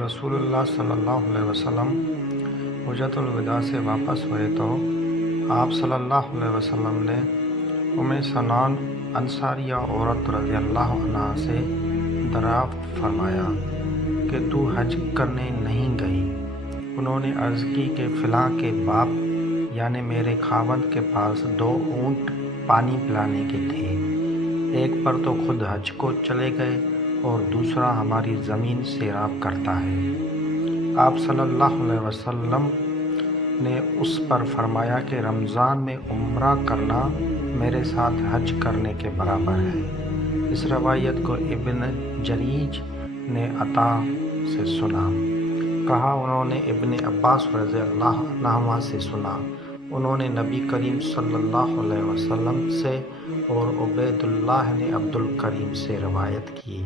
رسول اللہ صلی اللہ علیہ وسلم حجۃ الوداع سے واپس ہوئے تو آپ صلی اللہ علیہ وسلم نے سنان انصاریہ عورت رضی اللہ عنہ سے دریافت فرمایا کہ تو حج کرنے نہیں گئی؟ انہوں نے عرض کی کہ فلاں کے باپ یعنی میرے خاوند کے پاس 2 اونٹ پانی پلانے کے تھے، ایک پر تو خود حج کو چلے گئے اور دوسرا ہماری زمین سیراب کرتا ہے۔ آپ صلی اللہ علیہ وسلم نے اس پر فرمایا کہ رمضان میں عمرہ کرنا میرے ساتھ حج کرنے کے برابر ہے۔ اس روایت کو ابن جریج نے عطا سے سنا۔ کہا انہوں نے ابن عباس رضی اللہ عنہما سے سنا، انہوں نے نبی کریم صلی اللہ علیہ وسلم سے اور عبید اللہ نے عبد الکریم سے روایت کی،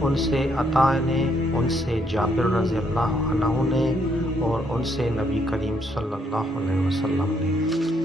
ان سے عطا نے، ان سے جابر رضی اللہ عنہ نے اور ان سے نبی کریم صلی اللہ علیہ وسلم نے۔